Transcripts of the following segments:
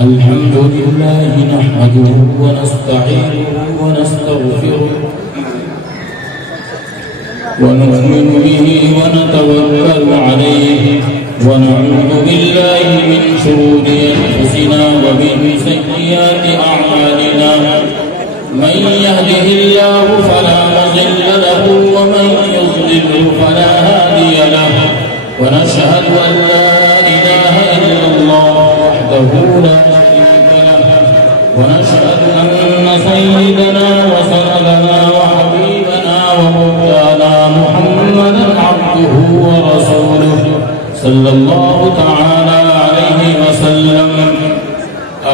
الحمد لله نحمده ونستعينه ونستغفره ونؤمن به ونتوكل عليه ونعوذ بالله من شرور أنفسنا ومن سيئات أعمالنا من يهده الله فلا مضل له ومن يضلل فلا هادي له ونشهد أن لا إله إلا الله وحده لا شريك له ونشهد أن سيدنا وسندنا وحبيبنا ومولانا محمدا عبده ورسوله صلى الله تعالى عليه وسلم.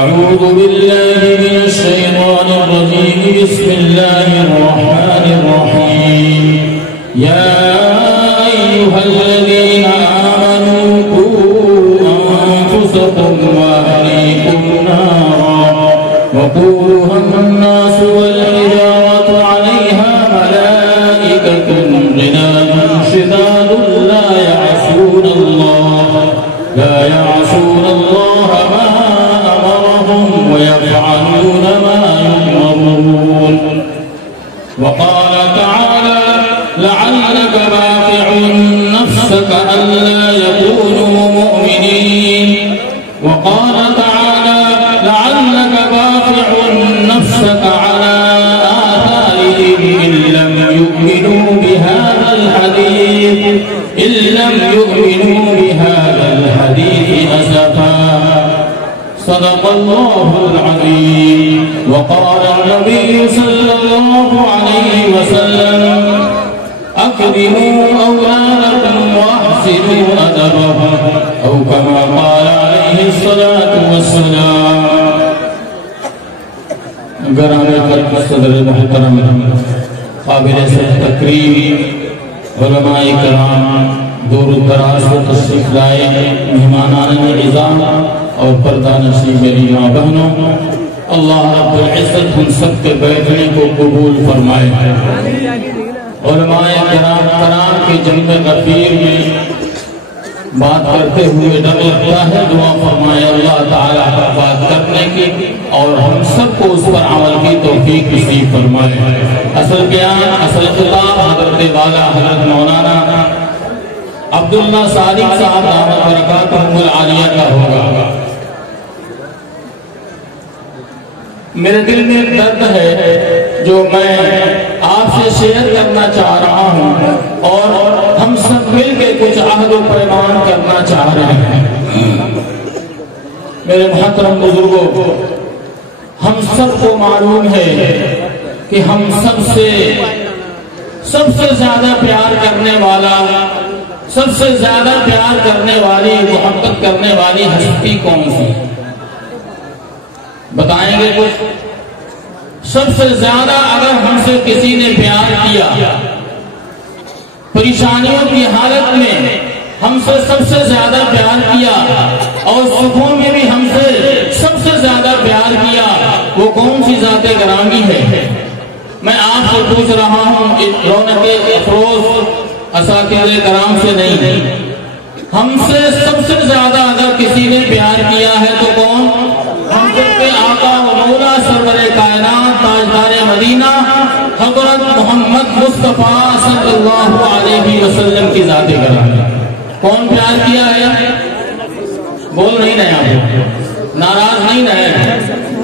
أعوذ بالله من الشيطان الرجيم. بسم الله الرحمن الرحيم. يا أيها الذين آمنوا قوا أنفسكم وأهليكم نارا وقودها الناس والحجارة عليها ملائكة غلاظ شداد لا يعصون الله ما أمرهم ويفعلون ما يؤمرون. وقال تعالى لعلك باقع نفسك ألا يكونوا مؤمنين. وقال تعالى لعلك باقع نفسك على آثارهم إن لم يؤمنوا بهذا الحديث أسفا. صدق الله العظيم. وقال النبي صلى الله عليه وسلم أكرموا أولادكم وأحسنوا أدبهم أو كما قال عليه الصلاة والسلام. گرامی قلب صدر محترم قابل تکریم علماء کرام دور دراز سے تشریف لائے مہمانان اعزام اور پردہ نشین میری ماں بہنوں، اللہ رب العزت ہم سب کے بیٹھنے کو قبول فرمائے. علماء کرام کے جنب غفیر میں بات کرتے ہوئے ڈر لگتا ہے. دعا فرمائے اللہ تعالیٰ پر بات کرنے کی اور ہم سب کو اس پر عمل کی توفیق نصیب فرمائے. اصل بیان، اصل خطاب حضرت والا حضرت مولانا عبداللہ صادق صاحب دامت برکاتہم العالیہ کا ہوگا. میرے دل میں درد ہے جو میں آپ سے شیئر کرنا چاہ رہا ہوں اور ہم سب مل کے کچھ عہد و پیمان کرنا چاہ رہے ہیں. میرے محترم بزرگوں، ہم سب کو معلوم ہے کہ ہم سب سے زیادہ پیار کرنے والا، سب سے زیادہ پیار کرنے والی، محبت کرنے والی ہستی کون سی؟ بتائیں گے کچھ؟ سب سے زیادہ اگر ہم سے کسی نے پیار کیا، پریشانیوں کی حالت میں ہم سے سب سے زیادہ پیار کیا اور سکھوں میں بھی ہم سے سب سے زیادہ پیار کیا، وہ کون سی ذات گرامی ہے؟ میں آپ سے پوچھ رہا ہوں، رونق افروز اساتذہ کرام سے نہیں، ہم سے سب سے زیادہ اگر کسی نے پیار کیا ہے تو کون؟ ہم سب کے آقا و مولا سرور کائنات تاجدار مدینہ حضرت محمد مصطفیٰ صلی اللہ علیہ وسلم کی ذات گرامی. کون پیار کیا ہے؟ بول نہیں رہے آپ، ناراض نہیں رہے.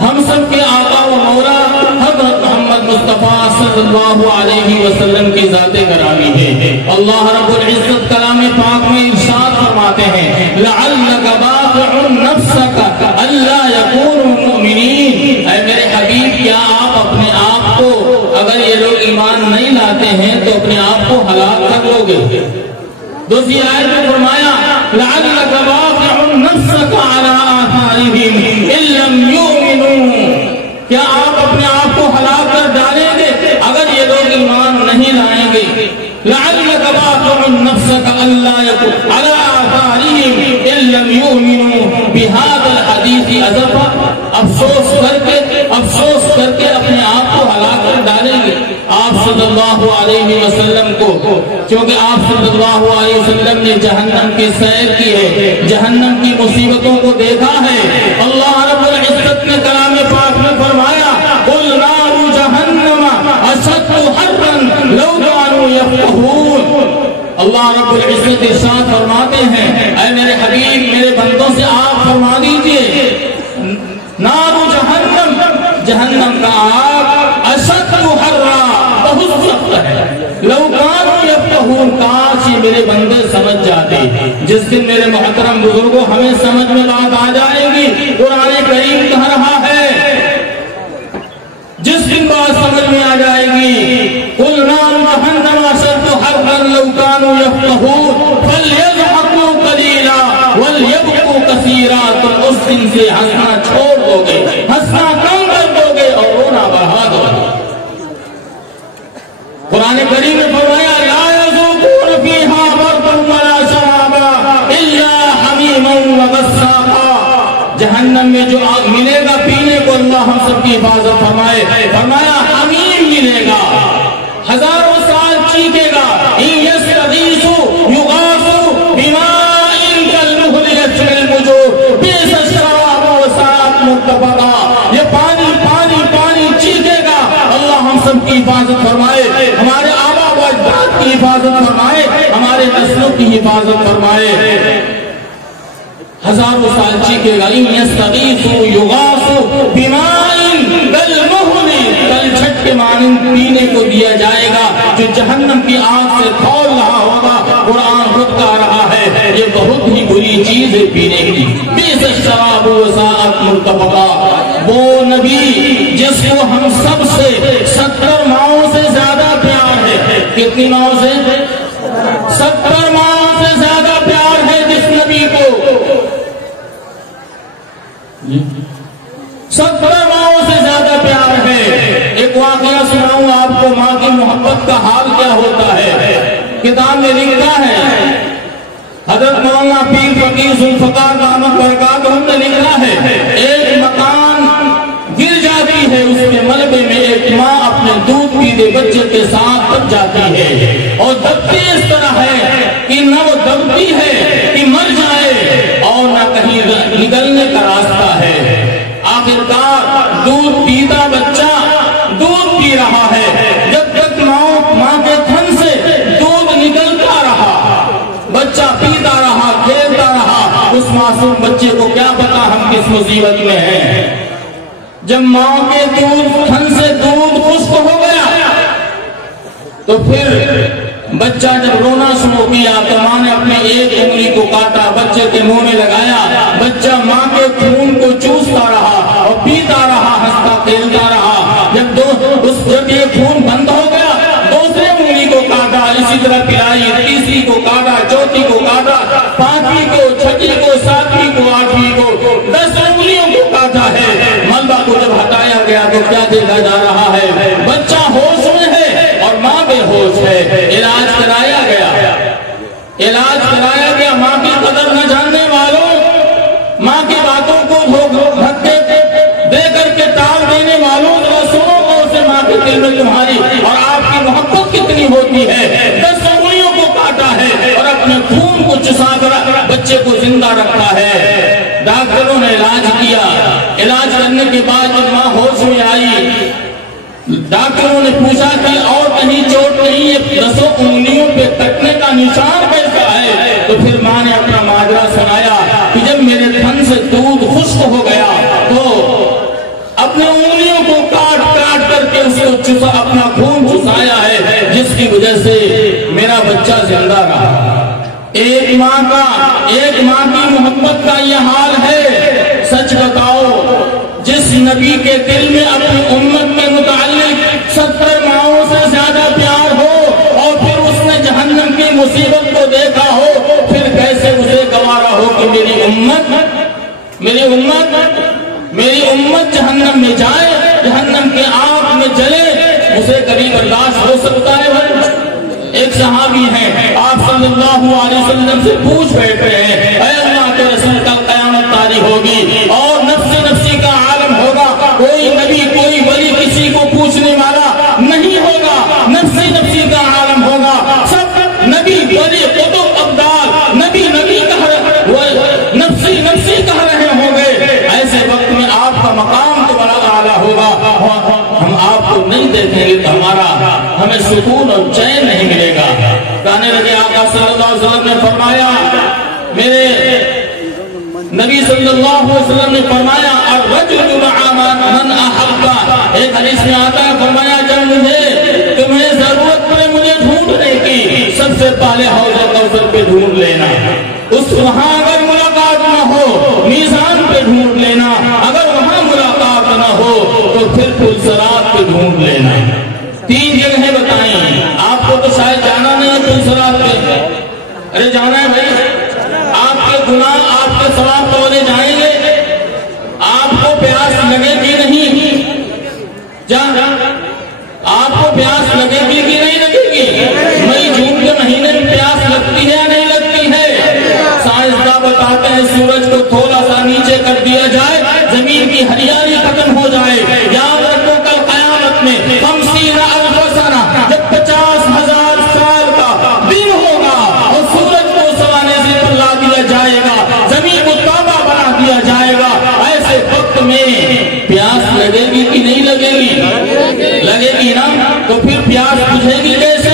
ہم سب کے آقا و مولا حضرت محمد مصطفیٰ صلی اللہ علیہ وسلم کی ذات گرامی ہے. اللہ رب العزت کلام پاک میں ارشاد فرماتے ہیں لعلک باقع نفسک الا یکونوا مؤمنین. اے میرے حبیب، کیا آپ اپنے آپ کو، اگر یہ لوگ ایمان نہیں لاتے ہیں تو اپنے آپ کو ہلاک کر لو گے؟ دوسری آیت میں فرمایا لعلک باقع نفسک علی آثارہم ان لم یؤمنوا. کیا آپ اپنے آپ کو ہلاک کر ڈالیں گے اگر یہ لوگ ایمان نہیں لائیں گے؟ لعلک باقع نفسک الا یکون علی آثارہم ان لم یؤمنوا بہذا الحدیث اسفا. افسوس کر کے اپنے آپ کو ہلاک کر ڈالیں گے. آپ صلی اللہ علیہ وسلم کو، کیونکہ آپ صلی اللہ علیہ وسلم نے جہنم کی سیر کی ہے، جہنم کی مصیبتوں کو دیکھا ہے. اللہ رب حضرت ارشاد فرماتے ہیں اے میرے حبیب میرے بندوں سے آپ فرما دیجئے نار جہنم جہنم کا آگ اشد حرا بہت سخت ہے لو کانوا یفقہون کاش یہ میرے بندے سمجھ جاتے جس دن میرے محترم بزرگوں ہمیں سمجھ میں بات آ جائے گی قرآن کریم کہہ رہا ہے جس دن بات سمجھ میں آ جائے گی قل نار جہنم اشد حرا لو کانوا یفقہون فلیضحکوا قلیلا ولیبکوا کثیرا تم اس دن سے ہنسنا چھوڑ دو گے ہنسنا کم کر دو گے اور رونا بڑھا دو گے قرآن کریم نے فرمایا لا یذوقون فیہا بردا ولا شرابا الا حمیما وغساقا جہنم میں جو آگ ملے گا پینے کو اللہ ہم سب کی حفاظت فرمائے فرمایا حمیم ملے گا ہزاروں سال چیخے گا ان یستغیثوا یغاثوا بماء کالمہل یشوی الوجوہ بئس الشراب وساءت مرتفقا یہ پانی پانی پانی چیخے گا اللہ ہم سب کی حفاظت فرمائے ہمارے آبا و اجداد کی حفاظت فرمائے ہمارے نسلوں کی حفاظت فرمائے ہزاروں سال چیخے گا ان یستغیثوا یغاثوا بماء کالمہل کل چھٹ کے مانند پینے کو دیا جائے گا جو جہنم کی آگ سے کھول رہا ہوگا قرآن خود کہہ رہا ہے یہ بہت ہی بری چیز ہے پینے کی بئس الشراب وساءت مرتفقا وہ نبی جس کو ہم سب سے 70 ماؤں سے زیادہ پیار ہے کتنی ماؤں سے 70 ماؤں سے زیادہ پیار ہے جس نبی کو 70 ماؤں سے زیادہ پیار ہے ایک واقعہ سناؤں آپ کو ماں کی محبت کا حال کیا ہوتا ہے کتاب میں لکھا ہے حضرت مولانا پیر فقیر ذوالفقار دامت برکاتہم نے لکھا ہے ایک مکان گر جاتی ہے اس کے ملبے میں ایک ماں اپنے دودھ پیتے بچے کے ساتھ دب جاتی ہے اور دبتی اس طرح ہے کہ نہ وہ دبتی ہے کہ مر جائے اور نہ کہیں نکلنے کا راستہ ہے آخرکار دودھ پیتا بچہ دودھ پی رہا ہے جب تک ماں کے تھن سے دودھ نکلتا رہا بچہ پیتا رہا کھیلتا رہا اس معصوم بچے کو کیا پتا ہم کس مصیبت میں ہیں جب ماں کے تھن سے دودھ خشک ہو گیا تو پھر بچہ جب رونا شروع کیا تو ماں نے اپنے ایک انگلی کو کاٹا بچے کے منہ میں لگایا بچہ ماں کے خون کو چوستا رہا اور پیتا رہا ہنستا کھیلتا رہا جب یہ خون بند ہو گیا دوسرے انگلی کو کاٹا اسی طرح پلائی تیسری کو کاٹا چوتھی کو کاٹا پانچویں کو چھٹی کو ساتویں کو آٹھویں کو 10 انگلیوں کو کاٹا ہے ملبہ کو جب ہٹایا گیا تو کیا دیکھا جا رہا ہے بچہ ہوش میں ہے اور ماں بے ہوش ہے علاج کرایا گیا ماں کی قدر نہ جاننے والوں ماں کی باتوں کو دھکے دے کر کے ٹال دینے والوں سنو غور سے ماں کے دل میں تمہاری اور آپ کی محبت کتنی ہوتی ہے 10 انگلیوں کو کاٹا ہے اور اپنے خون کو چسا کر بچے کو زندہ رکھا ہے ڈاکٹروں نے علاج کیا علاج کرنے کے بعد جب ماں ہوش میں آئی ڈاکٹروں نے پوچھا کہ اور کہیں چوٹ نہیں ہے 10 انگلیوں پہ کٹنے کا نشان کیسا ہے تو پھر ماں نے اپنا ماجرا سنایا کہ جب میرے تھن سے دودھ خشک ہو گیا تو اپنے انگلیوں کو کاٹ کر کے اس کو اپنا خون چسایا ہے جس کی وجہ سے میرا بچہ زندہ رہا ایک ماں کی محبت کا یہ حال ہے سچ بتاؤ جس نبی کے دل میں اپنی امت کے متعلق 70 ماؤں سے زیادہ پیار ہو اور پھر اس نے جہنم کی مصیبت کو دیکھا ہو پھر کیسے اسے گوارا ہو کہ میری امت جہنم میں جائے جہنم کے آگ میں جلے اسے کبھی برداشت ہو سکتا ہے ایک صحابی ہیں آپ صلی اللہ علیہ وسلم سے پوچھ بیٹھے ہیں اے اللہ کے رسول کا قیامت طاری ہوگی اور نفسی کا عالم ہوگا کوئی نبی کوئی ولی کسی کو پوچھنے والا نہیں ہوگا نفسی کا عالم ہوگا سب نبی ولی قطب ابدال نبی نفسی کہہ رہے ہوں گے ایسے وقت میں آپ کا مقام تو بڑا اعلیٰ ہوگا ہم آپ کو نہیں دیکھیں گے تو ہمیں سکون اور چین نہیں ملے گا کہنے لگے آقا صلی اللہ علیہ وسلم نے فرمایا، میرے نبی صلی اللہ علیہ وسلم نے فرمایا الرجل مع من احب، ایک حدیث میں آتا ہے فرمایا جب تمہیں ضرورت پڑے مجھے ڈھونڈنے کی، سب سے پہلے حوض کوثر پہ ڈھونڈ لینا، اس وہاں اگر ملاقات نہ ہو میزان پہ ڈھونڈ لینا، اگر وہاں ملاقات نہ ہو تو پھر پل صراط پہ ڈھونڈ لینا۔ 3 جگہیں بتائیں، آپ کو تو شاید جانا نہیں ہے پل صراط پہ، ارے جانا ہے بھائی، آپ کے گناہ آپ کے ثواب تولے جائیں گے، آپ کو پیاس لگے گی نہیں، آپ کو پیاس لگے گی کہ نہیں لگے گی؟ مئی جون کے مہینے میں پیاس لگتی ہے یا نہیں لگتی ہے؟ سائنسداں بتاتے ہیں سورج کو تھوڑا سا نیچے کر دیا جائے زمین کی ہریالی ختم ہو جائے، یاد رکھو کل قیامت میں 50,000 سنہ جب 50,000 سال کا دن ہوگا اور سورج کو سوانے سے پر لا دیا جائے گا، زمین کو تابع بنا دیا جائے گا، ایسے وقت میں پیاس لگے گی کہ نہیں لگے گی؟ لگے گی نا، تو پھر پیاس بجھے گی کیسے؟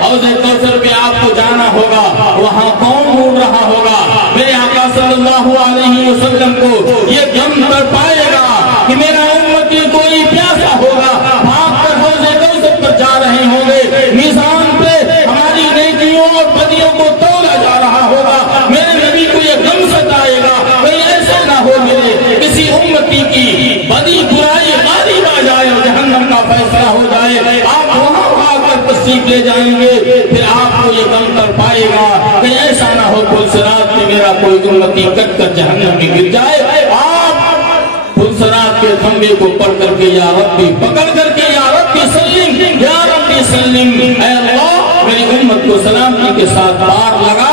حوض کوثر پہ آپ کو جانا ہوگا، وہاں کون ڈھونڈ رہا ہوگا؟ میرے آقا صلی اللہ علیہ وسلم کو یہ غم کر پائے گا کہ میرا امتی کوئی پیاسا ہوگا، بھاگ کر حوض کوثر پر جا رہے ہوں گے، میزان پہ ہماری نیکیوں اور بدیوں کو تولا جا رہا ہوگا، میرے نبی کو یہ غم ستائے گا کہیں ایسا نہ ہو میرے کسی امتی کی بدی برائی غالب آ جائے اور جہنم کا فیصلہ ہو جائے، آپ وہاں بھاگ کر تشریف لے جائیں گے، پھر آپ کو یہ غم کر پائے گا کہیں ایسا نہ ہو پل صراط میں میرا کوئی امتی کٹ کر جہنم میں گر جائے۔ آپ پل صراط کے کھمبے کو پڑھ کر کے یا ربی پکڑ کر کے یا ربی سلم یا ربی سلم، اے اللہ میری امت کو سلامتی کے ساتھ پار لگا۔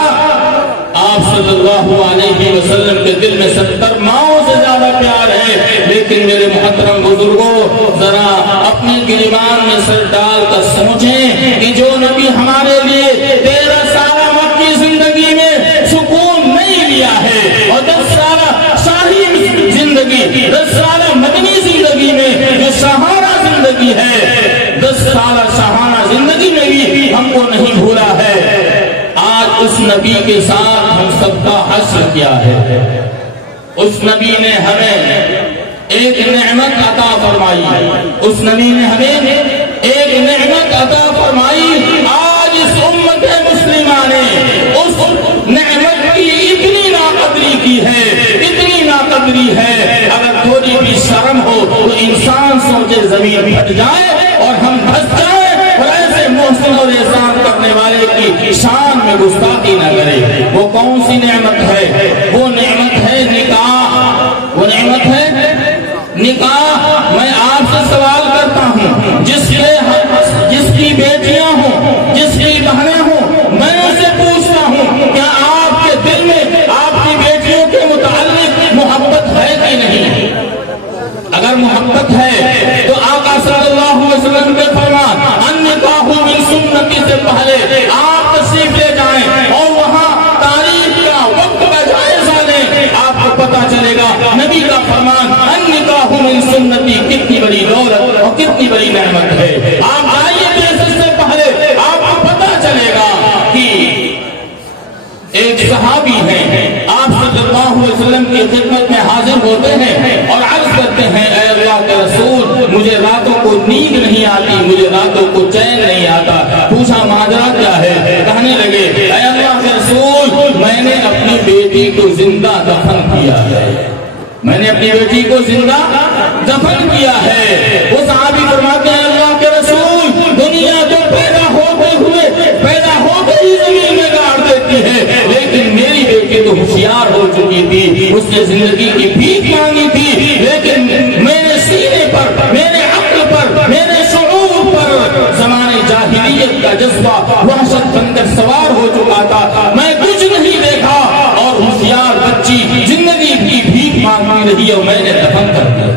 آپ صلی اللہ علیہ وسلم کے دل میں 70 ماؤں سے زیادہ پیار ہے، لیکن میرے محترم بزرگوں ذرا اپنے گریبان میں سر ڈال کر سوچیں کہ جو نبی ہمارے لیے 13 سالہ مکی زندگی میں سکون نہیں لیا ہے اور 10 سالہ شاہی زندگی 10 سالہ مدنی زندگی میں جو شاہانہ زندگی ہے 10 سالہ شاہانہ زندگی میں بھی ہم کو نہیں بھولا ہے، آج اس نبی کے ساتھ ہم سب کا حشر کیا ہے۔ اس نبی نے ہمیں ایک نعمت عطا فرمائی، اس نبی نے ہمیں ایک نعمت عطا فرمائی، آج اس امت مسلمہ نے اس نعمت کی اتنی ناقدری کی ہے، اتنی ناقدری ہے، اگر تھوڑی بھی شرم ہو تو انسان سوچے زمین پھٹ جائے اور ہم پھنس جائیں، اور ایسے محسن اور احسان کرنے والے کی شان میں گستاخی نہ کرے۔ وہ کون سی نعمت ہے؟ وہ نعمت ہے نکاح، وہ نعمت ہے نکاح۔ میں آپ سے سوال کرتا ہوں، جس کی بیٹیاں ہوں، جس کی بہنیں ہوں، میں ان سے پوچھتا ہوں کیا آپ کے دل میں آپ کی بیٹیوں کے متعلق محبت ہے کہ نہیں؟ اگر محبت ہے تو آقا صلی اللہ علیہ وسلم کے فرمان النکاح من سنتی سے پہلے آپ تشریف لے جائیں اور وہاں تاریخ کا وقت کا جائزہ لیں، آپ کو پتا چلے گا نبی کا فرمان النکاح من سنتی کتنی بڑی دولت اور کتنی بڑی نعمت ہے۔ آپ جائیے پیسے سے پہلے آپ کو پتا چلے گا کہ ایک صحابی ہیں، آپ صلی اللہ علیہ وسلم کی خدمت میں حاضر ہوتے ہیں اور عرض کرتے ہیں اے اللہ کے رسول مجھے راتوں کو نیند نہیں آتی، مجھے راتوں کو چین نہیں آتا۔ پوچھا ماجرا کیا ہے؟ کہنے لگے اے اللہ کے رسول میں نے اپنی بیٹی کو زندہ دفن کیا ہے، میں نے اپنی بیٹی کو زندہ دفن کیا ہے۔ وہ صحابی فرماتے ہیں اللہ کے رسول دنیا تو پیدا ہوتے ہی زمین میں گاڑ دیتی ہے، لیکن میری بیٹی تو ہوشیار ہو چکی تھی، اس نے زندگی کی بھیک مانگی تھی، لیکن میرے سینے پر، میرے عقل پر، میرے شعور پر زمانے جاہلیت کا جذبہ وحشت بن کر سوار ہو چکا تھا، میں کچھ نہیں دیکھا اور ہوشیار بچی زندگی کی بھیک مانگتی رہی اور میں نے دفن کر دیا۔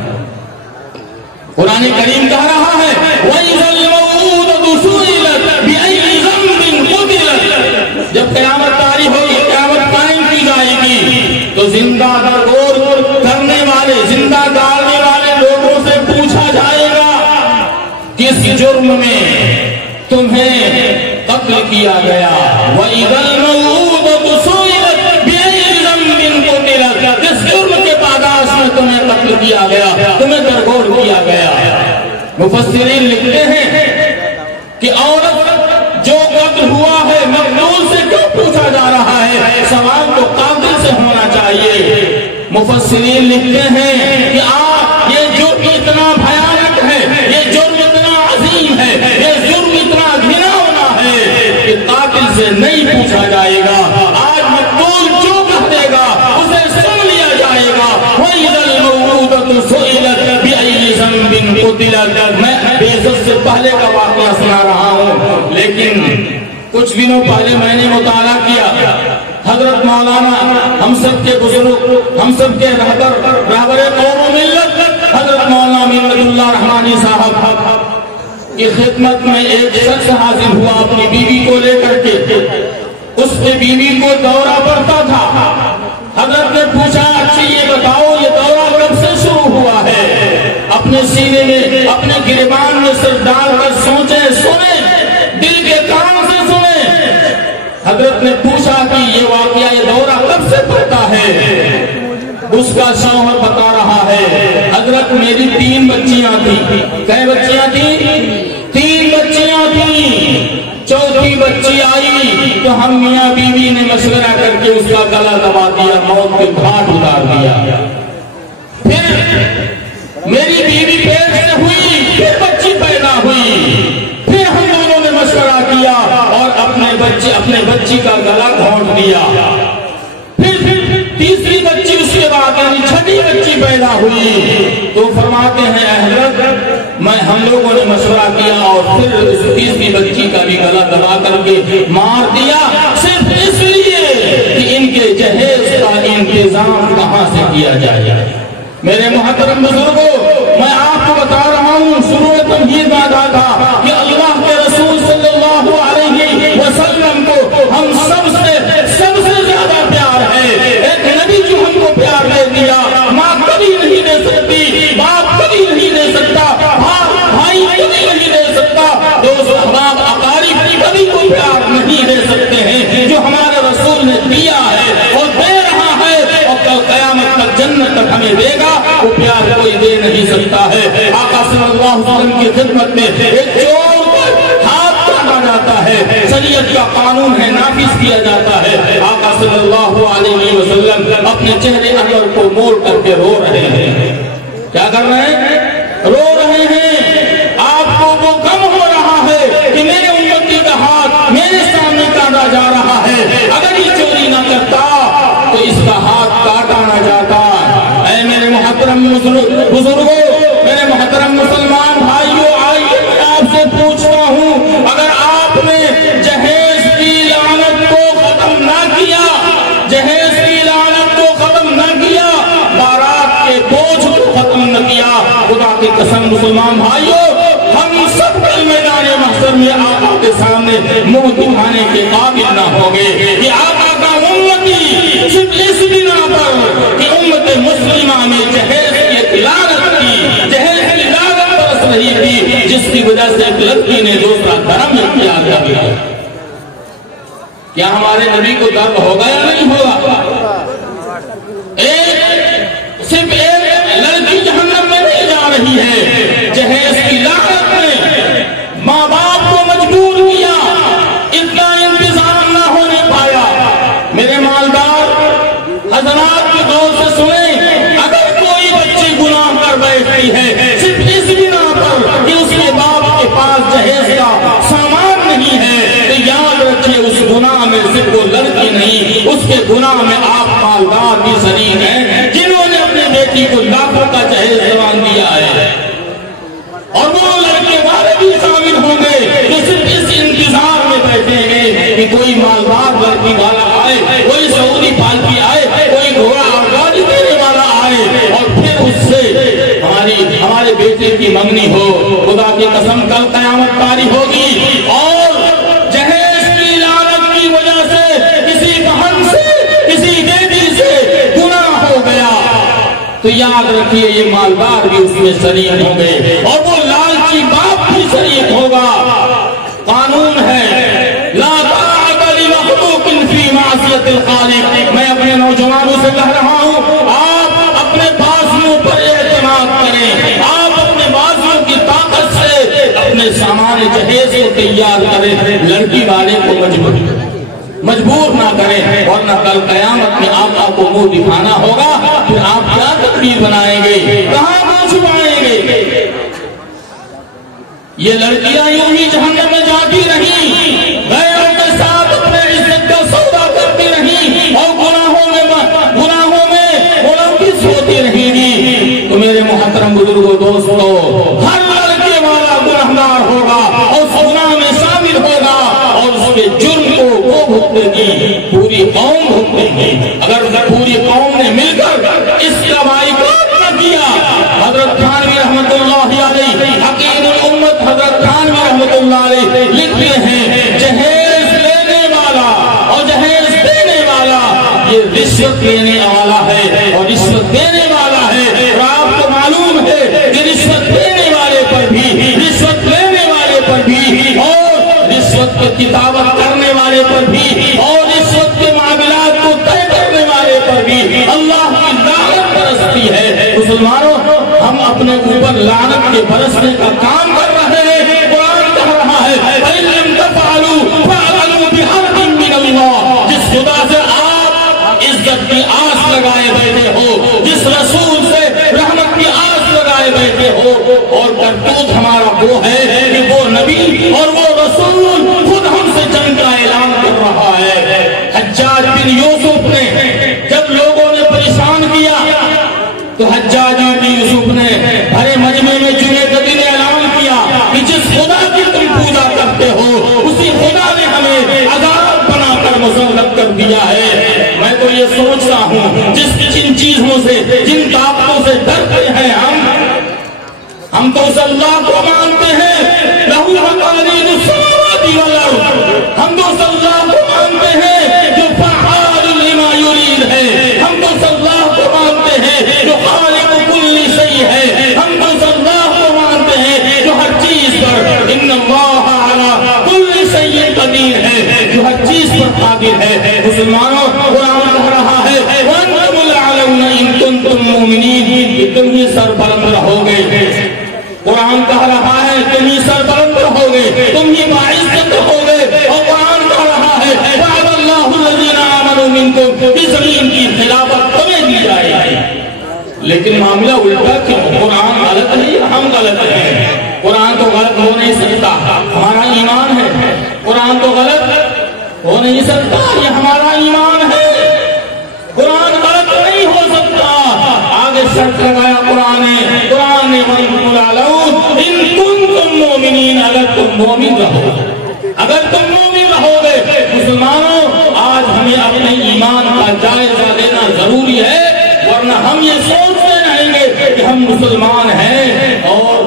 قرآن کریم کہہ رہا ہے وَإِذَا الْمَوْءُودَةُ سُئِلَتْ بِأَيِّ ذَنبٍ قُتِلَتْ، جب قیامت طاری ہوگی، قیامت قائم کی جائے گی تو زندہ درگور کرنے والے، زندہ گاڑنے والے لوگوں سے پوچھا جائے گا کس جرم میں تمہیں قتل کیا گیا. وَإِذَا الْمَوْءُودَةُ سُئِلَتْ بِأَيِّ ذَنبٍ قُتِلَتْ، جس جرم کے پاداش میں تمہیں قتل کیا گیا، تمہیں درگور کیا گیا. مفسرین لکھتے ہیں کہ عورت جو قتل ہوا ہے مقتول سے کیوں پوچھا جا رہا ہے؟ سوال تو قاتل سے ہونا چاہیے. مفسرین لکھتے ہیں کہ یہ جرم اتنا بھیانک ہے، یہ جرم اتنا عظیم ہے، یہ جرم اتنا گھناؤنا ہے کہ قاتل سے نہیں پوچھا جائے گا. آج مقتول جو کہہ دے گا اسے سن لیا جائے گا. وَإِذَا الْمَوْءُودَةُ سُئِلَتْ بِأَيِّ ذَنبٍ قُتِلَتْ. میں بے عزت سے پہلے کا واقعہ سنا رہا ہوں، لیکن کچھ دنوں پہلے میں نے مطالعہ کیا. حضرت مولانا ہم سب کے بزرگ، ہم سب کے رہبر قوم و ملت حضرت مولانا منت اللہ رحمانی صاحب کی خدمت میں ایک شخص حاضر ہوا اپنی بیوی کو لے کر کے. اس کی بیوی کو دورہ پڑتا تھا. حضرت نے پوچھا اچھی یہ بتاؤ یہ دورہ کب سے شروع ہوا ہے؟ اپنے سینے میں اپنے گریبان میں سر ڈال کر سوچے، سنیں، دل کے کان سے سنیں. حضرت نے پوچھا کہ یہ واقعہ یہ دورہ کب سے پڑتا ہے؟ اس کا شوہر بتا رہا ہے حضرت میری 3 بچیاں تھیں. کئی بچیاں تھیں؟ 3 بچیاں تھیں. چوتھی بچی آئی تو ہم میاں بیوی نے مشورہ کر کے اس کا گلا دبا دیا، موت کے گھاٹ اتار دیا. پھر میری بیوی پیٹ سے ہوئی، پھر بچی پیدا ہوئی. پھر ہم دونوں نے مشورہ کیا اور اپنے بچی کا گلا گھونٹ دیا. پھر تیسری بچی اس کے بعد یعنی چھٹی بچی پیدا ہوئی تو فرماتے ہیں حضرت ہم لوگوں نے مشورہ کیا اور پھر اس تیسری بچی کا بھی گلا دبا کر کے مار دیا، صرف اس لیے کہ ان کے جہیز کا انتظام کہاں سے کیا جائے. میرے محترم بزرگوں، میں آپ کو بتا رہا ہوں، شروع میں تمہید باندھا تھا کہ اللہ کے رسول صلی اللہ علیہ وسلم کو ہم سب سے زیادہ پیار ہے. ایک نبی جو ہم کو پیار دے دیا، ماں کبھی نہیں دے سکتی، باپ کبھی نہیں دے سکتا، بھائی کبھی نہیں دے سکتا، دوست احباب اقارب کبھی کوئی پیار نہیں دے سکتے ہیں جو ہمارے رسول نے دیا ہے اور دے رہا ہے اور کل قیامت تک جنت تک ہمیں دے گا. وہ پیار کوئی دے نہیں سکتا ہے. آقا صلی اللہ علیہ وسلم کی خدمت میں ایک چور پر ہاتھ کاٹا جاتا ہے، شریعت کا قانون ہے، نافذ کیا جاتا ہے. آقا صلی اللہ علیہ وسلم اپنے چہرے انور کو موڑ کر کے رو رہے ہیں. کیا کر رہے ہیں؟ رو رہے ہیں. آپ کو وہ غم ہو رہا ہے کہ میرے امتی کا ہاتھ میرے سامنے کاٹا جا رہا ہے. اگر یہ چوری نہ کرتا تو اس کا ہاتھ کاٹا نہ جاتا. اے میرے محترم بزرگوں، میرے محترم مسلمان بھائیوں، آئیے میں آپ سے پوچھتا ہوں، اگر آپ نے جہیز کی لعنت کو ختم نہ کیا، جہیز کی لعنت کو ختم نہ کیا، بارات کے بوجھ کو ختم نہ کیا، خدا کی قسم مسلمان بھائیوں ہم سب کل میدان محشر میں آقا کے سامنے منہ دکھانے کے قابل نہ ہوں گے کہ آقا کا امتی صرف اس بنا پر کہ امت مسلمہ میں جہیز کی لعنت کی، جہیز کی لعنت برس رہی تھی، جس کی وجہ سے ایک لڑکی نے دوسرا دھرم اختیار کر لیا. کیا ہمارے نبی کو درد ہوگا یا نہیں ہوگا؟ صرف ایک لڑکی جہنم میں نہیں جا رہی ہے، جہیز کی لعنت نے ماں باپ کو مجبور کیا، اتنا انتظام نہ ہونے پایا. میرے مالدار حضرات کی غور سے سنیں، اگر کوئی بچی گناہ کر بیٹھتی ہے صرف اس بنا پر کہ اس کے باپ کے پاس جہیز کا سامان نہیں ہے تو یاد رکھیے اس گناہ میں صرف وہ لڑکی نہیں، اس کے گناہ میں آپ مالدار بھی شریک ہیں جنہوں نے اپنے بیٹی کو لاکھوں کا جہیز سامان دیا ہے. اور وہ لڑکے والے بھی شامل ہوں گے جو صرف اس انتظار میں بیٹھیں گے کہ کوئی مالدار لڑکی والا آئے، کوئی سعودی پالکی آئے، کوئی گھوڑا اور گاڑی دینے والا آئے اور پھر اس سے ہمارے بیٹے کی منگنی ہو. خدا کی قسم کل قیامت کاری ہوگی اور جہیز کی لعنت کی وجہ سے کسی بہن سے، کسی بیٹی سے گناہ ہو گیا تو یاد رکھیے یہ مالدار بھی اس میں شریک ہوں گے اور وہ لالچی باپ بھی شریک ہوگا. قانون ہے اپنے سامان جہیز کو تیار کرے، لڑکی والے کو مجبور نہ کرے، ورنہ کل قیامت میں آقا کو منہ دکھانا ہوگا، پھر آپ کیا تقریر بنائیں گے، کہاں منہ چھپائیں گے؟ یہ لڑکیاں یوں ہی جہنم میں جاتی رہیں، غیروں کے ساتھ اپنے عزت کا سودا کرتی رہیں اور گناہوں میں ملوث ہوتی رہیں گی۔ تو میرے محترم بزرگوں، دوستو، ہر لڑکے والا گنہگار ہوگا اور گناہ میں شامل ہوگا، اور اس کے جرم کو وہ بھگتے گی، پوری قوم بھگتے گی۔ اگر پوری قوم نے مل کر اس کا بائیکاٹ نہ کیا، حضرت تھانوی رحمت اللہ علیہ، حکیم الامت حضرت تھانوی رحمت اللہ علیہ لکھتے ہیں، جہیز لینے والا اور جہیز دینے والا یہ رشوت دینے والا ہے اور رشوت دینے والا ہے۔ اور آپ کو معلوم ہے کہ رشوت دینے والے پر بھی، رشوت لینے والے پر بھی، اور رشوت کی کتابت کرنے والے پر بھی، اور رشوت کے معاملات کو طے کرنے والے پر بھی اللہ کی لعنت برستی ہے۔ مسلمانوں، ہم اپنے اوپر لعنت کے برسنے کا کام کر رہے ہیں۔ قرآن کہہ رہا ہے فَإِن لَّمْ تَفْعَلُوا فَاعْلَمُوا بِحَرْبٍ مِّنَ اللَّهِ، جس خدا سے آپ عزت کی آس لگائے بیٹھے ہو، جس رسول سے رحمت کی آس لگائے بیٹھے ہو، اور کرتوت ہمارا وہ ہے کہ وہ نبی اور وہ رسول خود ہم سے جنگ کا اعلان کر رہا ہے۔ حجاج بن یوسف نے جب لوگوں نے پریشان کیا تو حجاج بن یوسف نے بھرے مجمع میں جمعے کے دن اعلان کیا کہ جس خدا کی تم پوجا کرتے ہو اسی خدا نے ہمیں عذاب بنا کر مسلط کر دیا ہے۔ میں تو یہ سوچتا ہوں جن چیزوں سے، جن طاقتوں سے ڈرتے ہیں ہم تو اس اللہ کو مانتے ہیں، لہو مقالید السماوات والارض، ہم تو اس اللہ کو مانتے ہیں جو فعال لما یرید ہے، ہم تو اس اللہ کو مانتے ہیں جو خالق کل شیء ہے، ہم تو اس اللہ کو مانتے ہیں جو ہر چیز پر ان اللہ علی کل شیء قدیر ہے، جو ہر چیز پر قادر ہے۔ مسلمانوں، قرآن کہہ رہا ہے وَأَنْتُمُ الْأَعْلَوْنَ إِن كُنتُم مُّؤْمِنِينَ، کہ تم ہی سربلند رہو گے۔ قرآن کہہ رہا ہے تم ہی سربلند رہو گے، تم ہی باعزت رہو گے، اور قرآن کہہ رہا ہے وعد اللہ الذین آمنوا منکم، کہ زمین کی خلافت تمہیں دی جائے گی۔ لیکن معاملہ الٹا کیوں؟ قرآن غلط ہے یا ہم غلط ہیں؟ قرآن تو غلط ہو نہیں سکتا، ہمارا ایمان ہے۔ قرآن تو غلط ہو نہیں سکتا، یہ ہمارا ایمان ہے۔ قرآن غلط نہیں ہو سکتا۔ آگے شرط لگایا قرآن نے وَأَنْتُمُ الْأَعْلَوْنَ إِن كُنتُم مُّؤْمِنِينَ، اگر تم مومن رہو، اگر تم مومن رہو گے۔ مسلمانوں، آج ہمیں اپنے ایمان کا جائزہ لینا ضروری ہے، ورنہ ہم یہ سوچتے رہیں گے کہ ہم مسلمان ہیں اور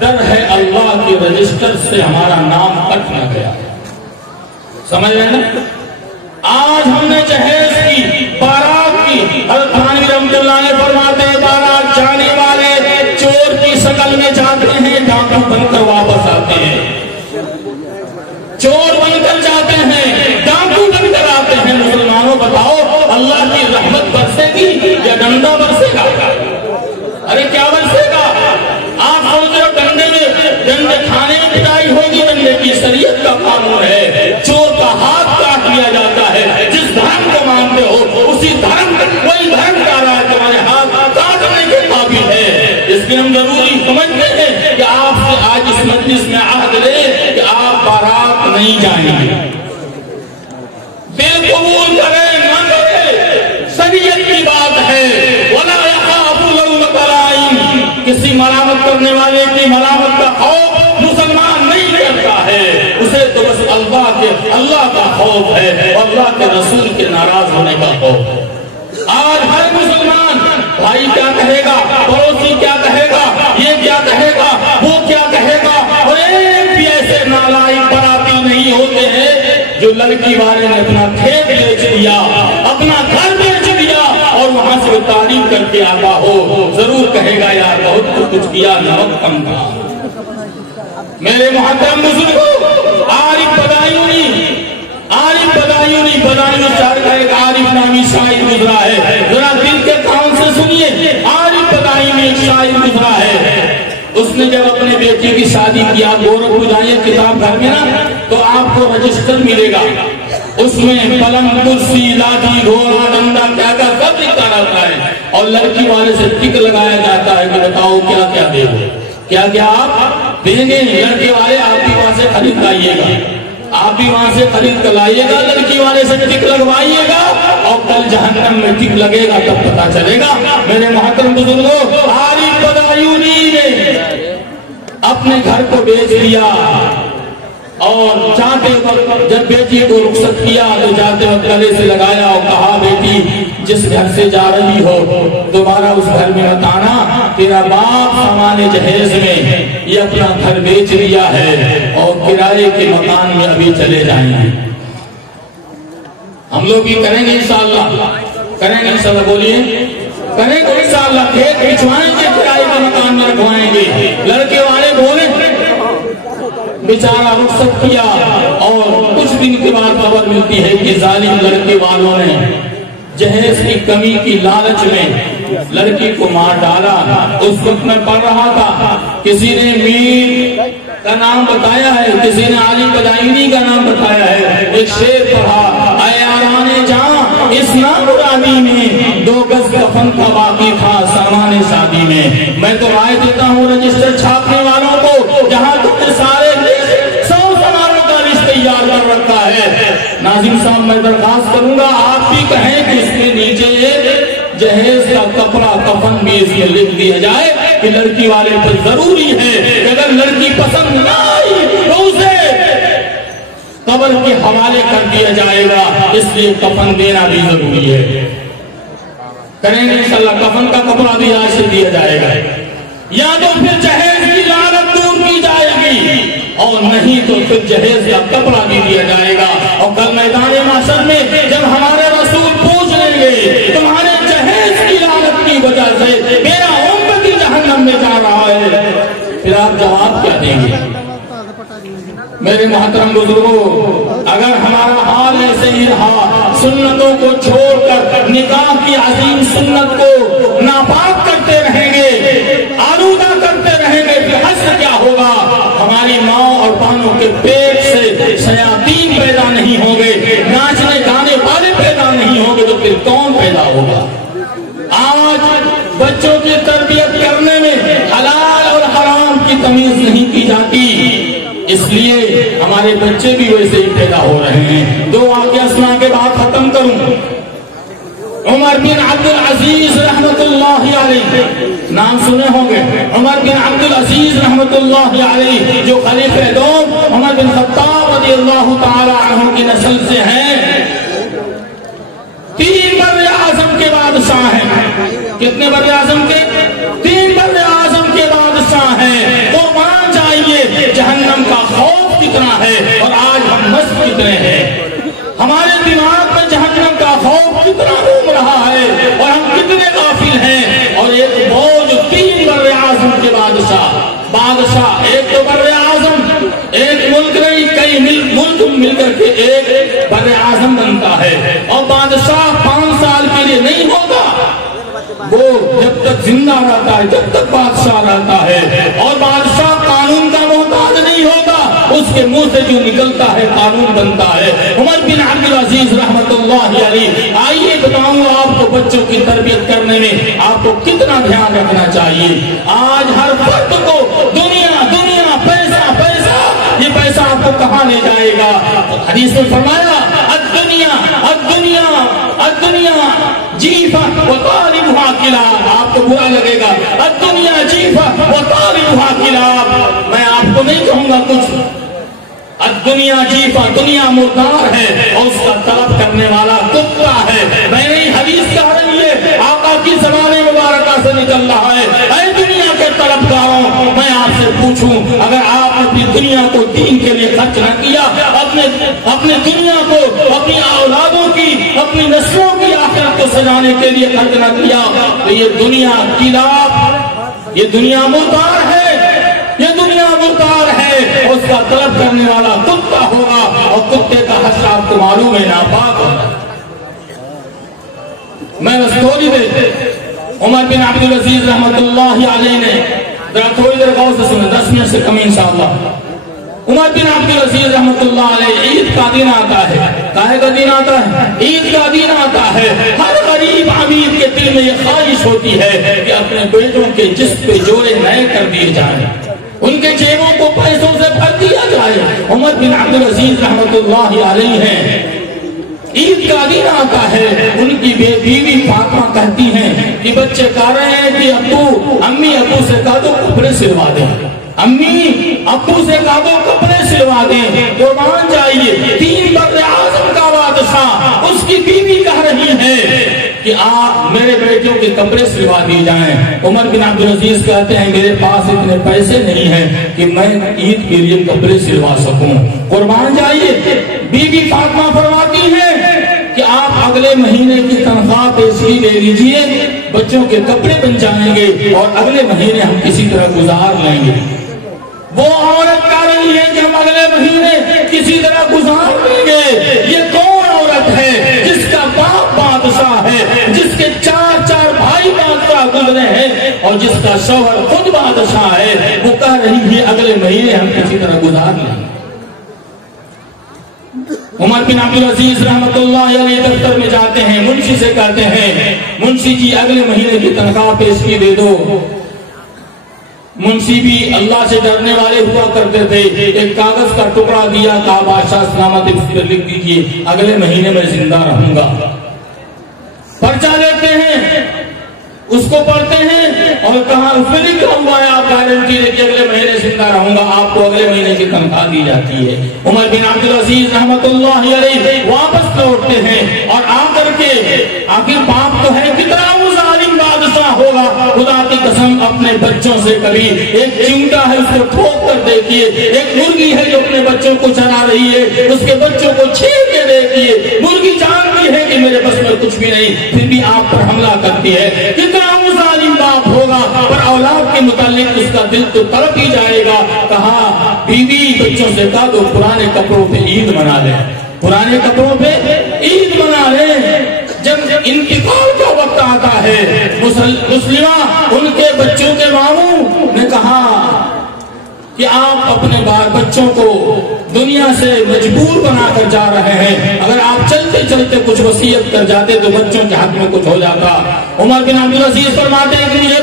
ڈر ہے اللہ کے رجسٹر سے ہمارا نام کٹ نہ گیا۔ سمجھ رہے نا؟ آج ہم نے جہیز کی، بارات کی، حضرت تھانوی رحمت اللہ نے فرماتے ہیں بارات جانے والے چور کی شکل میں جاتے ہیں، ڈاکو بن کر واپس آتے ہیں، چور بن کر جاتے ہیں، ڈاکو بن کر آتے ہیں۔ مسلمانوں بتاؤ، اللہ کی رحمت برسے گی یا ڈنڈا برسے گا؟ ارے کیا برسے گا؟ آپ سوچ رہے ڈنڈے کھانے میں پٹائی ہوگی، ڈنڈے کی شریعت کا قانون ہے، چور کا ہاتھ کاٹ دیا جاتا ہے۔ جس دھرم کو مانتے ہو اسی دھرم، وہی دھرم کا رہا ہے تمہارے ہاتھ کاٹنے کے قابل ہے۔ اس لیے ہم ضروری سمجھتے ہیں کہ آپ سے آج اس مجلس میں عہد لے کہ آپ بارات نہیں جائیں گے، دل قبول کریں نہ کریں، شریعت کی بات ہے۔ وَلَا يَخَافُ لَوْمَةَ لَائِمٍ، کسی ملامت کرنے والے کی ملامت کا خوف مسلمان نہیں کرتا ہے، اسے تو بس اللہ کا خوف ہے اور اللہ کے رسول کے ناراض ہونے کا خوف۔ آج ہر مسلمان بھائی کیا کہے گا، پڑوسی کیا کہے گا، یہ کیا کہے گا، وہ کیا کہے گا، اور ایک بھی ایسے نالائق براتی نہیں ہوتے ہیں جو لڑکی والے نے اپنا کھیت بیچ دیا، اپنا گھر بیچ دیا اور وہاں سے تعلیم کر کے آتا ہو، ضرور کہے گا یار بہت کچھ کیا، نمک کم تھا۔ میرے محترم بزرگوں، عارف بدایونی چار کا ایک عارف نامی شاعر گزرا ہے، ذرا دل کے کان سے سنیے۔ عارف بدایونی ایک شاعر گزرا ہے، اس نے جب اپنے بیٹے بیٹی کی شادی کی، آپ گورکھپور جائیے کتاب گھر میں نا تو آپ کو رجسٹر ملے گا، اس میں پلنگ کرسی لاٹھی گھوڑا ڈنڈا کیا کیا سب لکھا رہتا ہے، اور لڑکی والے سے ٹک لگایا جاتا ہے کہ بتاؤ کیا کیا دے گے، کیا کیا آپ دیں گے۔ لڑکے والے آپ بھی وہاں سے خرید لائیے گا، آپ بھی وہاں سے خرید کر لائیے گا، لڑکی والے سے ٹک لگوائیے گا، اور کل جہنم میں ٹک لگے گا تب پتا چلے گا۔ میرے محترم بزرگوں، عارف بدایونی نے اپنے گھر کو بیچ دیا، اور جاتے وقت جب بیٹی کو رخصت کیا تو جاتے وقت گلے سے لگایا اور کہا بیٹی جس گھر سے جا رہی ہو دوبارہ اس گھر میں مت آنا، تیرا باپ سامان جہیز میں یہ اپنا گھر بیچ لیا ہے اور کرائے کے مکان میں ابھی چلے جائیں گے۔ ہم لوگ بھی کریں گے انشاءاللہ، کریں گے انشاءاللہ، بولیے کریں گے انشاءاللہ، کھیت بچوائیں گے، کرائے کے مکان میں رکھوائیں گے۔ لڑکے والے بولے بیچارہ رخصت کیا، اور کچھ دن کے بعد خبر ملتی ہے کہ ظالم لڑکے والوں نے جہیز کی کمی کی لالچ میں لڑکی کو مار ڈالا۔ اس وقت میں پڑھ رہا تھا، کسی نے میر کا نام بتایا ہے، کسی نے عارف بدایونی کا نام بتایا ہے، ایک شعر پڑھا، اے یارانے جاں اس نامرادی میں 2 گز کفن کا باقی تھا سامان شادی میں۔ میں تو رائے دیتا ہوں رجسٹر چھاپنے والوں کو، جہاں تم نے سارے 100 سامانوں کا لسٹ تیار کر رکھا ہے، ناظم صاحب میں درخواست کروں گا آپ بھی کہیں کہ اس کے نیچے جہیز کا کپڑا کفن بھی اس میں لکھ دیا جائے کہ لڑکی والے پر ضروری ہے کہ اگر لڑکی پسند نہ آئی تو اسے قبر کے حوالے کر دیا جائے گا، اس لیے کفن دینا بھی ضروری ہے۔ کریں گے انشاءاللہ، کفن کا کپڑا بھی آج سے دیا جائے گا، یا تو پھر جہیز کی لعنت دور کی جائے گی، اور نہیں تو پھر جہیز کا کپڑا بھی دیا جائے گا۔ اور کل میدان محشر میں جب ہمارے رسول پوچھ لیں گے تمہارے جہیز کی لعنت کی وجہ سے میرا امت جہنم میں جا رہا ہے، پھر آپ جواب کیا دیں گے؟ میرے محترم بزرگوں، اگر ہمارا حال ایسے ہی رہا، سنتوں کو چھوڑ کر نکاح کی عظیم سنت کو ناپاک کرتے رہیں گے، آلودہ کرتے رہیں گے، پھر حشر کیا ہوگا؟ ہماری ماں اور بانوں کے پیٹ سے شیاطین پیدا نہیں ہوں گے، ناچنے گانے والے پیدا نہیں ہوں گے، تو پھر کون پیدا ہوگا؟ آج بچوں کی تربیت کرنے میں حلال اور حرام کی تمیز نہیں کی جاتی، اس لیے ہمارے بچے بھی ویسے ہی پیدا ہو رہے ہیں۔ 2 واقعہ سنا کے بعد ختم کروں۔ عمر بن عبد العزیز رحمت اللہ علیہ، نام سنے ہوں گے، عمر بن عبد العزیز رحمت اللہ علیہ جو خلیفہ دوم عمر بن خطاب رضی اللہ تعالی عنہ کی نسل سے ہیں، 3 بر اعظم کے بادشاہ ہیں۔ کتنے بر اعظم کے؟ 3 بر اعظم کے بادشاہ ہیں۔ تو مان جائیے جہنم کا خوف کتنا ہے، اور آج ہم مست کتنے ہیں، ہمارے دماغ میں جہنم کا خوف کتنا گھوم رہا ہے، اور ہم کتنے غافل ہیں۔ اور ایک بوجھ 3 بر اعظم کے بادشاہ، ایک تو بر اعظم، ایک ملک نہیں کئی ملک مل کر کے ایک بر اعظم بنتا ہے، اور بادشاہ 5 سال کے لیے نہیں ہوگا، وہ جب تک زندہ رہتا ہے، جب تک بادشاہ رہتا ہے، اور بادشاہ قانون کا محتاج نہیں ہوگا، اس کے منہ سے جو نکلتا ہے قانون بنتا ہے۔ عمر بن عبد العزیز رحمت اللہ علیہ، آئیے بتاؤں آپ کو بچوں کی تربیت کرنے میں آپ کو کتنا دھیان رکھنا چاہیے۔ آج ہر فرد کو دنیا دنیا پیسہ پیسہ، یہ پیسہ آپ کو کہاں لے جائے گا؟ حدیث میں فرمایا الدنیا الدنیا الدنیا جیفہ وطالبها کلاب، آپ کو برا لگے گا، الدنیا جیفہ وطالبها کلاب، میں آپ کو نہیں کہوں گا کچھ، الدنیا جیفہ، دنیا مردار ہے اور اس کا طلب کرنے والا کتا ہے۔ میں نے حدیث کہہ رہی ہے، آقا کی زبان مبارکہ سے نکل رہا ہے، اے دنیا کے طلبگاروں، میں آپ سے پوچھوں اگر آپ نے اپنی دنیا کو دین کے لیے خرچ نہ کیا، اپنے دنیا کو، اپنی اولادوں کی، اپنی نسلوں کی آخرت کو سجانے کے لیے خرچ نہ کیا، تو یہ دنیا کلاب، یہ دنیا مردار ہے، یہ دنیا مردار ہے، اس کا طلب کرنے والا کتا ہوگا، اور کتے کا حشر آپ کو معلوم ہے ناپاک ہوگا۔ میں بس تھوڑی دیر عمر بن عبد العزیز رحمت اللہ علیہ نے ذرا تھوڑی دیر غور سے سنیں، 10 منٹ سے کم انشاءاللہ۔ عمر بن عبدالعزیز رحمۃ اللہ علیہ، عید کا دن آتا ہے، کاہے کا دن آتا ہے؟ عید کا دن آتا ہے۔ ہر غریب امیر کے دل میں یہ خواہش ہوتی ہے کہ اپنے بیٹوں کے جسم پہ جوڑے نئے کر دیے جائیں، ان کے جیبوں کو پیسوں سے بھر دیا جائے۔ عمر بن عبدالعزیز رحمۃ اللہ علیہ ہیں، عید کا دن آتا ہے، ان کی بیوی فاطمہ کہتی ہیں کہ بچے کہہ رہے ہیں کہ امی ابو سے کہہ دو کپڑے سلوا دیں، امی ابو سے کہہ دو کپڑے سلوا دیں، قربان جائیے۔ 3 بر اعظم کا بادشاہ، اس کی بیوی کہہ رہی ہے کہ آپ میرے بیٹوں کے کپڑے سلوا دی جائیں۔ عمر بن عبدالعزیز کہتے ہیں میرے پاس اتنے پیسے نہیں ہیں کہ میں عید کے لیے کپڑے سلوا سکوں۔ قربان جائیے، بیوی فاطمہ فرماتی ہے کہ آپ اگلے مہینے کی تنخواہ پیشگی لے لیجئے، بچوں کے کپڑے بن جائیں گے اور اگلے مہینے ہم کسی طرح گزار لیں گے۔ وہ عورت کہہ رہی ہے کہ ہم اگلے مہینے کسی طرح گزار لیں گے۔ یہ کون عورت ہے جس کا باپ بادشاہ ہے، جس کے 4 بھائی بادشاہ گزرے ہیں اور جس کا شوہر خود بادشاہ ہے، وہ کہہ رہی ہے اگلے مہینے ہم کسی طرح گزار لیں گے۔ عمر بن عبدالعزیز رحمۃ اللہ علیہ دفتر میں جاتے ہیں، منشی سے کہتے ہیں منشی جی اگلے مہینے کی تنخواہ پیشگی دے دو۔ منشی بھی اللہ سے ڈرنے والے ہوا کرتے تھے، ایک کاغذ کا ٹکڑا دیا، کہا بادشاہ سلامت اس پر لکھ دیجیے اگلے مہینے میں زندہ رہوں گا۔ پرچہ لیتے ہیں، اس کو پڑھتے ہیں اور کہا اس میں لکھا ہوا ہے آپ گارنٹی دے کہ اگلے مہینے زندہ رہوں گا، آپ کو اگلے مہینے کی تنخواہ دی جاتی ہے۔ عمر بن عبدالعزیز رحمۃ اللہ علیہ واپس لوٹتے ہیں اور آ کر کے آخر باپ تو ہے، کتنا وہ ظالم بادشاہ ہوگا، خدا کی قسم اپنے بچوں سے کبھی ایک چمٹا ہے اس کو ٹھوک کر دیکھیے، ایک مرغی ہے جو اپنے بچوں کو چرا رہی ہے اس کے بچوں کو چھین کے دیکھیے، مرغی جانتی ہے کہ میرے بس میں کچھ بھی نہیں، پھر بھی آپ پر حملہ کرتی ہے۔ کتنا وہ ظالم باپ ہوگا، پر اولاد کے متعلق اس کا دل تو تڑپ ہی جائے گا۔ کہا بیوی بچوں سے کہا دو پرانے کپڑوں پہ عید منا لیں، پرانے کپڑوں پہ عید منا لیں۔ جب انتقال کا وقت آتا ہے، مسلمہ ان کے بچوں کے ماموں نے کہا کہ آپ اپنے بچوں کو دنیا سے مجبور بنا کر جا رہے ہیں، اگر آپ چلتے چلتے کچھ وصیت کر جاتے تو بچوں کے حق میں کچھ ہو جاتا۔ عمر بن عبدالعزیز فرماتے ہیں کہ مجھے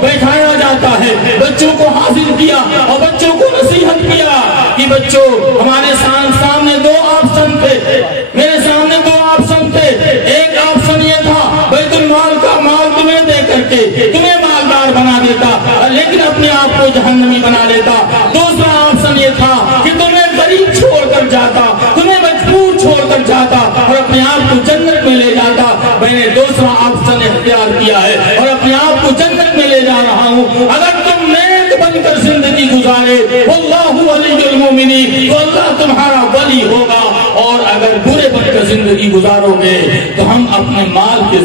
بیٹھایا جاتا ہے، بچوں کو حاضر کیا اور بچوں کو نصیحت کیا کہ بچوں ہمارے سامنے 2 آپشن تھے، میرے سامنے 2 آپشن تھے۔ ایک آپشن یہ تھا بیت المال کا مال تمہیں دے کر کے تمہیں مالدار بنا دیتا لیکن اپنے آپ کو جہنمی بنا لیتا۔ دوسرا آپشن یہ تھا کہ تمہیں غریب چھوڑ کر جاتا، تمہیں مجبور چھوڑ کر جاتا اور اپنے آپ کو جنت میں لے جاتا۔ میں نے دوسرا آپشن اختیار کیا ہے اور اپنے آپ کو جنت میں لے جا رہا ہوں۔ اگر تم نیک بن کر زندگی گزارے واللہ ولی المومنین تو اللہ تمہارا ولی ہوگا، اور اگر برے بن کر زندگی گزارو گے تو ہم اپنے مال کے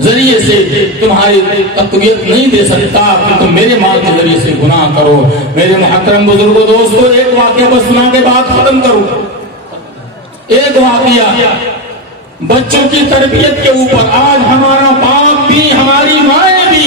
ذریعے سے تمہاری تقویت نہیں دے سکتا کہ تم میرے مال کے ذریعے سے گناہ کرو۔ میرے محترم بزرگوں دوستو، ایک واقعہ بس سنا کے بعد ختم کروں۔ ایک واقعہ بچوں کی تربیت کے اوپر، آج ہمارا باپ بھی ہماری مائیں بھی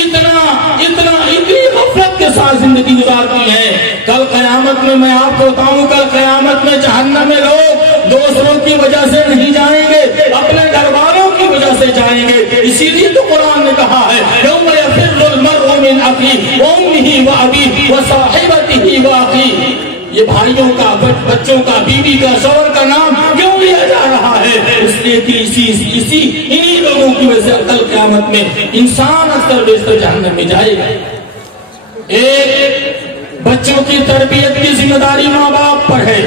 اتنی غفلت کے ساتھ زندگی گزارتی ہیں۔ کل قیامت میں میں آپ کو بتاؤں، کل قیامت میں جہنم میں لوگ دوسروں کی وجہ سے نہیں جائیں گے، اپنے گھر والوں کی وجہ سے جائیں گے۔ اسی لیے تو قرآن نے کہا ہے یوم یفر المرء من اخیہ وامہ وابیہ وصاحبتہ واخیہ۔ یہ بھائیوں کا، بچوں کا، بیوی کا، شوہر کا نام کیوں لیا جا رہا ہے؟ اس لیے کہ انہی لوگوں کی وجہ سے کل قیامت میں انسان اکثر بیشتر جہنم میں جائے گا۔ ایک بچوں کی تربیت کی ذمہ داری ماں باپ پر ہے۔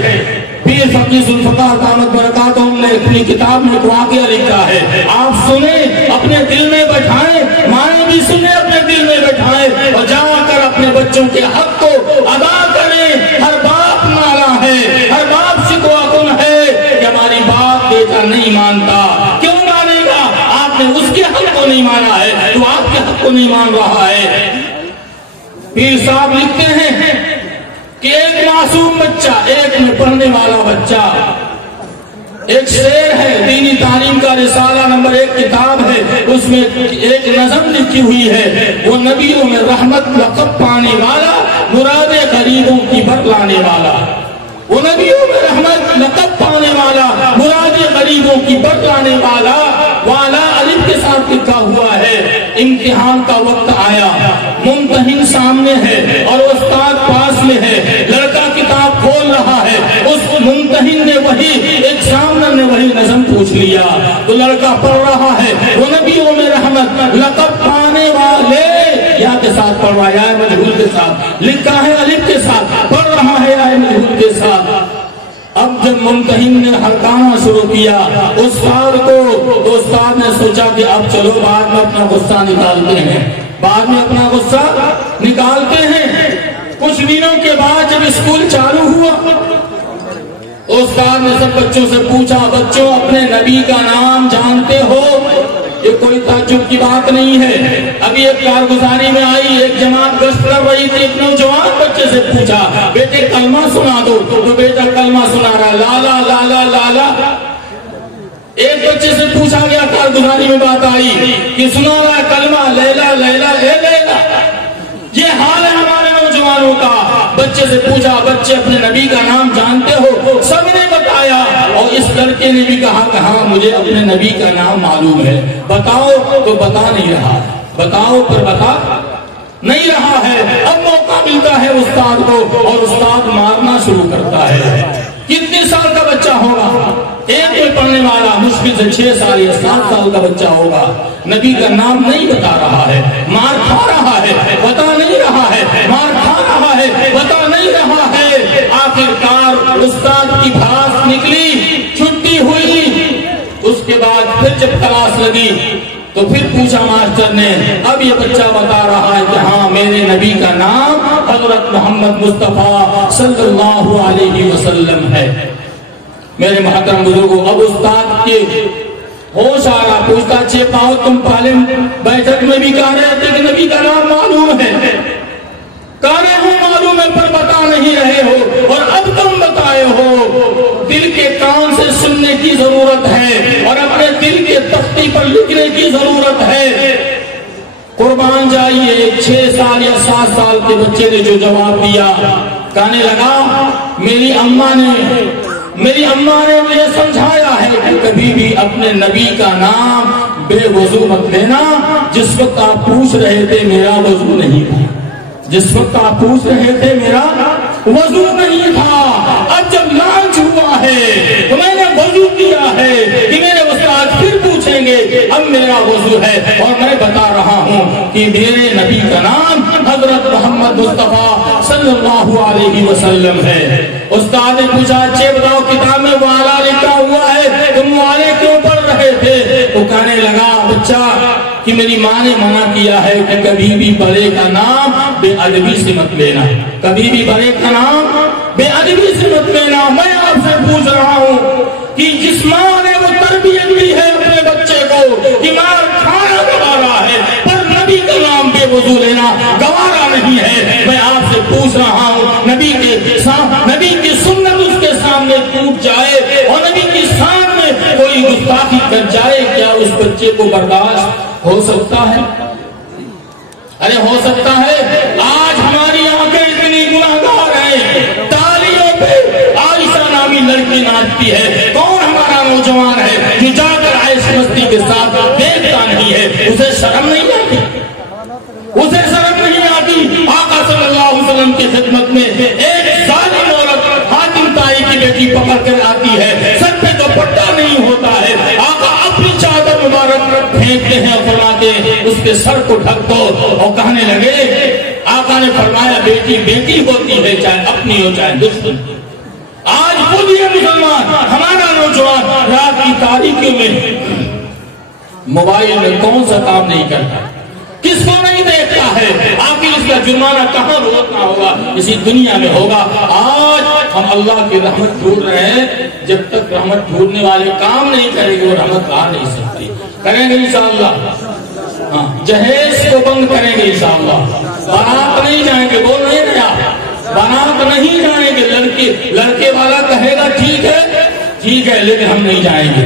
پیر فقیر ذوالفقار دامت برکاتہم نے اپنی کتاب میں ایک واقعہ لکھا ہے، آپ سنیں، اپنے دل میں بیٹھائیں، مائیں بھی سنیں، اپنے دل میں بیٹھائیں اور جا کر اپنے بچوں کے حق کو ادا کریں۔ ہر باپ ناراض ہے، ہر باپ شکوہ کن ہے کہ ہماری باپ بیٹا نہیں مانتا۔ کیوں مانے گا؟ آپ نے اس کے حق کو نہیں مانا ہے تو آپ کے حق کو نہیں مان رہا ہے۔ پیر صاحب لکھتے ہیں کہ ایک معصوم بچہ، ایک میں پڑھنے والا بچہ، ایک شعر ہے دینی تعلیم کا رسالہ نمبر 1 کتاب ہے، اس میں ایک نظم لکھی ہوئی ہے، وہ نبیوں میں رحمت لقب پانے والا، مراد غریبوں کی بر لانے والا، وہ نبیوں میں رحمت لقب پانے والا، مراد غریبوں کی بر لانے والا، والا الف کے ساتھ لکھا ہوا ہے۔ امتحان کا وقت آیا، ممتحن سامنے ہے اور استاد پاس میں ہے، لڑکا کتاب کھول رہا ہے، اس ممتحن نے وہی ایگزامنر نے وہی نظم پوچھ لیا تو لڑکا پڑھ رہا ہے، وہ نبیوں میں رحمت لقب پانے والے، یا کے ساتھ پڑھ رہا ہے، یا مجہول کے ساتھ لکھا ہے، الف کے ساتھ پڑھ رہا ہے، یا مجہول کے ساتھ۔ اب جب ممتحن نے ہڑکانا شروع کیا استاد کو، تو استاد نے سوچا کہ اب چلو بعد میں اپنا غصہ نکالتے ہیں، بعد میں اپنا غصہ نکالتے ہیں۔ کچھ دنوں کے بعد جب اسکول چالو ہوا، استاد نے سب بچوں سے پوچھا، بچوں اپنے نبی کا نام جانتے ہو؟ یہ کوئی تعجب کی بات نہیں ہے۔ ابھی ایک کارگزاری میں آئی، ایک جماعت گشت کر رہی تھی، ایک نوجوان بچے سے پوچھا، بیٹے کلمہ سنا دو، تو بیٹا کلمہ سنا رہا ہے، لالا لالا لالا۔ ایک بچے سے پوچھا گیا، کارگزاری میں بات آئی کہ سنا رہا ہے کلمہ، لیلا لیلا اے لیلا۔ یہ حال ہے ہمارے نوجوانوں کا۔ بچے سے پوچھا، بچے اپنے نبی کا نام جانتے ہو؟ سب نے بتایا، اور اس لڑکے نے بھی کہا کہ ہاں مجھے اپنے نبی کا نام معلوم ہے۔ بتاؤ تو بتا نہیں رہا، بتاؤ پر بتا نہیں رہا ہے۔ اب موقع ملتا ہے استاد کو اور استاد مارنا شروع کرتا ہے۔ کتنے سال کا بچہ ہوگا؟ ایک کوئی پڑھنے والا مشکل سے 6 سال یا 7 سال کا بچہ ہوگا، نبی کا نام نہیں بتا رہا ہے، مار کھا رہا ہے، بتا نہیں رہا ہے، مار کھا رہا ہے، بتا نہیں رہا ہے۔ آخرکار استاد کی بھاس نکلی، چھٹی ہوئی، اس کے بعد پھر جب کلاس لگی تو پھر پوچھا ماسٹر نے، اب یہ بچہ بتا رہا ہے کہ ہاں میرے نبی کا نام حضرت محمد مصطفیٰ صلی اللہ علیہ وسلم ہے۔ میرے محترم بزرگوں، اب استاد کے ہوش آ رہا، پوچھتا، اچھے پاؤ تم پالم بیٹھک میں بھی کہہ رہے تھے کہ نبی کا نام معلوم ہے، کہہ رہے ہو معلوم ہے پر بتا نہیں رہے ہو، اور اب تم بتائے ہو۔ دل کے کان سے سننے کی ضرورت ہے اور اپنے دل کے تختی پر لکھنے کی ضرورت ہے۔ قربان جائیے، 6 سال یا 7 سال کے بچے نے جو جواب دیا، کہنے لگا میری اماں نے مجھے سمجھایا ہے کہ کبھی بھی اپنے نبی کا نام بے وضو مت لینا۔ جس وقت آپ پوچھ رہے تھے میرا وضو نہیں تھا، جس وقت آپ پوچھ رہے تھے میرا وضو نہیں تھا، اب جب لانچ ہوا ہے تو میں نے وضو کیا ہے کہ میرے استاد پھر پوچھیں گے، اب میرا وضو ہے اور میں بتا رہا ہوں کہ میرے نبی کا نام حضرت محمد مصطفیٰ صلی اللہ علیہ وسلم ہے۔ استاد نے پوچھا، اچھے بتاؤ کتاب میں والا لکھا ہوا ہے، تم والے کیوں پڑھ رہے تھے؟ وہ کہنے لگا، بچہ کہ میری ماں نے منع کیا ہے کہ کبھی بھی بڑے کا نام بے ادبی سے مت لینا، کبھی بھی بڑے کا نام بے ادبی سے مت لینا۔ میں آپ سے پوچھ رہا ہوں کہ جس ماں نے وہ تربیت دی ہے اپنے بچے کو کہ مار کھانا گوارا ہے پر نبی کا نام بے وضو لینا گوارا نہیں ہے، میں آپ سے پوچھ رہا ہوں، نبی کی سنت اس کے سامنے ٹوٹ جائے اور نبی کی شان میں کوئی گستاخی کر جائے، کیا اس بچے کو برداشت ہو سکتا ہے؟ ارے ہو سکتا ہے؟ آج ہماری آنکھیں اتنی گناہگار ہیں، تالیوں پہ عائشہ نامی لڑکی ناچتی ہے، کون ہمارا نوجوان ہے جو جا کر عائش مستی کے ساتھ دیکھتا نہیں ہے؟ اسے شرم نہیں آتی، اسے شرم نہیں آتی۔ آقا صلی اللہ علیہ وسلم کی خدمت میں ایک ظالم عورت حاتم طائی کی بیٹی پکڑ کر آتی ہے، سر پہ دوپٹہ نہیں ہوتا ہے، آقا اپنی چادر مبارک پھینکتے ہیں اور فرماتے ہیں اس کے سر کو ڈھک دو، اور کہنے لگے، آقا نے فرمایا بیٹی بیٹی ہوتی ہے چاہے اپنی ہو چاہے دشمن۔ آج خود یہ مسلمان ہمارا نوجوان رات کی تاریکیوں میں موبائل میں کون سا کام نہیں کرتا، کس کو نہیں دیکھتا ہے؟ آخر اس کا جرمانہ کہاں بھگتنا ہوگا؟ اسی دنیا میں ہوگا۔ آج ہم اللہ کی رحمت ڈھونڈ رہے ہیں، جب تک رحمت ڈھونڈنے والے کام نہیں کریں گے وہ رحمت آ نہیں سکتی۔ کریں گے انشاءاللہ، ہاں جہیز کو بند کریں گے انشاءاللہ، بارات نہیں جائیں گے، بول نہیں رہا، بارات نہیں جائیں گے، لڑکے والا کہے گا ٹھیک ہے لیکن ہم نہیں جائیں گے،